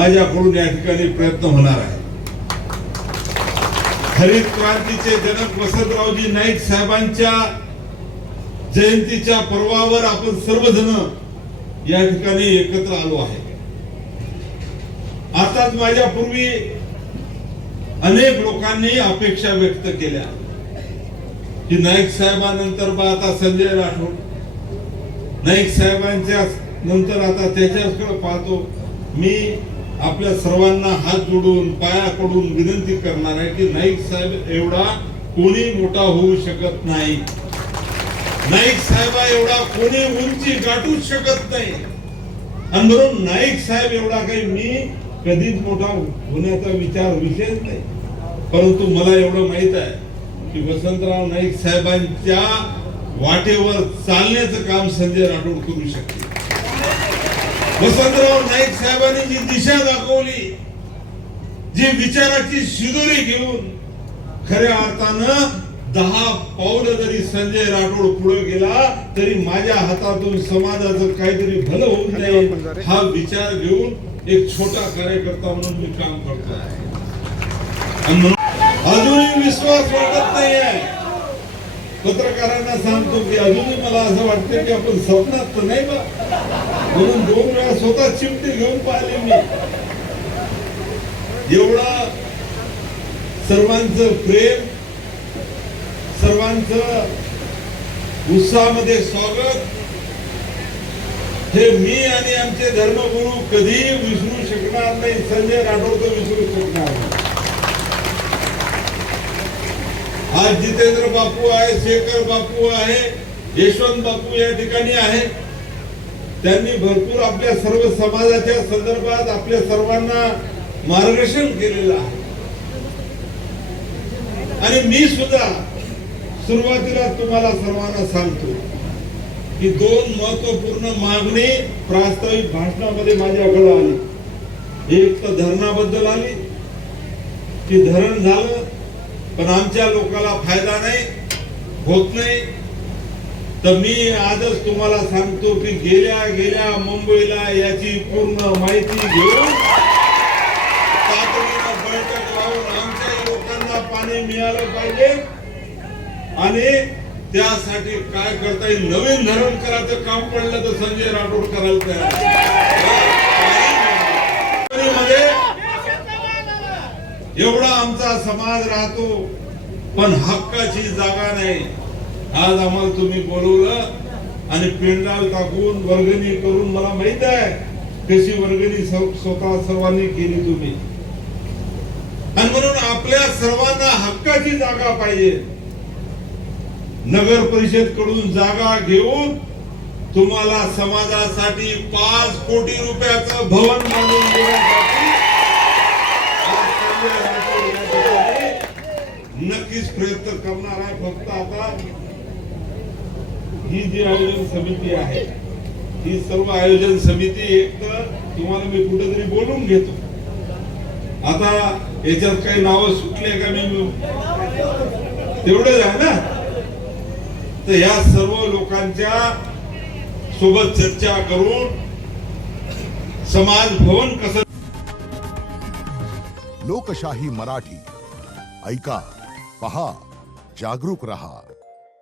माझ्याकडून या ठिकाणी प्रयत्न होणार आहे. हरित क्रांतीचे जनक वसंतरावजी नाईक साहेबांच्या जयंतीच्या पर्वावर आपण सर्वजण या ठिकाणी एकत्र आलो आहे. आताच माझ्यापूर्वी अनेक लोकांनी अपेक्षा व्यक्त केल्या की नाईक साहेबांनंतर आता संजय राठोड, नाईक साहेबांच्या नंतर आता त्याच्याकडे पाहतो. मी आपल्या सर्वांना हात जोडून पायाकडून विनंती करणार आहे की नाईक साहेब एवढा कोणी मोठा होऊ शकत नाही. नाईक साहेबा एवढा कोणी उंची गाठूच शकत नाही. आणि म्हणून नाईक साहेब एवढा काही मी कधीच मोठा होण्याचा विषयच नाही. परंतु मला एवढं माहित आहे की वसंतराव नाईक साहेबांच्या वाटेवर चालण्याचं काम संजय राठोड करू शकते. वसंतराव नाईक साहेबांनी जी दिशा दाखवली, जी विचाराची शिदोरी घेऊन खऱ्या अर्थानं 10 पावलं जरी संजय राठोड पुढे गेला तरी माझ्या हातातून समाजाचं काहीतरी भलं होऊ नये हा विचार घेऊन एक छोटा कार्यकर्ता म्हणून मी काम करतो आहे. अजूनही विश्वास वाटत नाही आहे. पत्रकारांना सांगतो की अजूनही मला असं वाटतं की आपण स्वप्नात तर नाही बा. म्हणून 2 वेळा स्वतः चिमटी घेऊन पाहिली मी. एवढा सर्वांचं प्रेम, सर्वांचं उत्साहामध्ये स्वागत हे मी आणि आमचे धर्मगुरू कधी विसरू शकणार नाही. संजय राठोड तर विसरू शकणार नाही. आज जितेंद्र बापू आहे, शेखर बापू आहे, यशवंत बापू या ठिकाणी आहे. त्यांनी भरपूर आपल्या सर्व समाजाच्या संदर्भात आपल्या सर्वांना मार्गदर्शन केलेलं आहे. आणि मी सुद्धा सुरुवातीला तुम्हाला सर्वांना सांगतो की 2 महत्वपूर्ण मागणी प्रास्ताविक भाषणामध्ये माझ्याकडे आली. एक तर धरणाबद्दल आली की धरण झालं पण आमच्या लोकांना फायदा नाही होत नाही. तर मी आजच तुम्हाला सांगतो की गेल्या मुंबईला याची पूर्ण माहिती घेऊन तातडीनं बैठक लावून आमच्या लोकांना पाणी मिळालं पाहिजे आणि त्यासाठी काय करता येईल. नवीन धरण करायचं काम पडलं तर संजय राठोड करायला तयार. एवढा आमचा समाज राहतो पण हक्काची जागा नाही. आज आम्हाला तुम्ही बोलवलं आणि पेंडाल टाकून वर्गणी करून मला माहित आहे कशी वर्गणी स्वतः सर्वांनी केली तुम्ही. आणि म्हणून आपल्या सर्वांना हक्काची जागा पाहिजे. नगर परिषद कडून जागा घेऊन तुम्हाला समाजासाठी 5 कोटी रुपयाचं भवन बांधून देण्यासाठी नक्कीच प्रयत्न करणार आहे. फक्त आता ही जी आयोजन समिती आहे ही सर्व आयोजन समिती एक तर तुम्हाला मी कुठेतरी बोलून घेतो. आता याच्यात काही नावं सुटले का मी तेवढेच आहे ना. तर या सर्व लोकांच्या सोबत चर्चा करून समाज भवन कसं. लोकशाही मराठी ऐका, पहा, जागरूक रहा.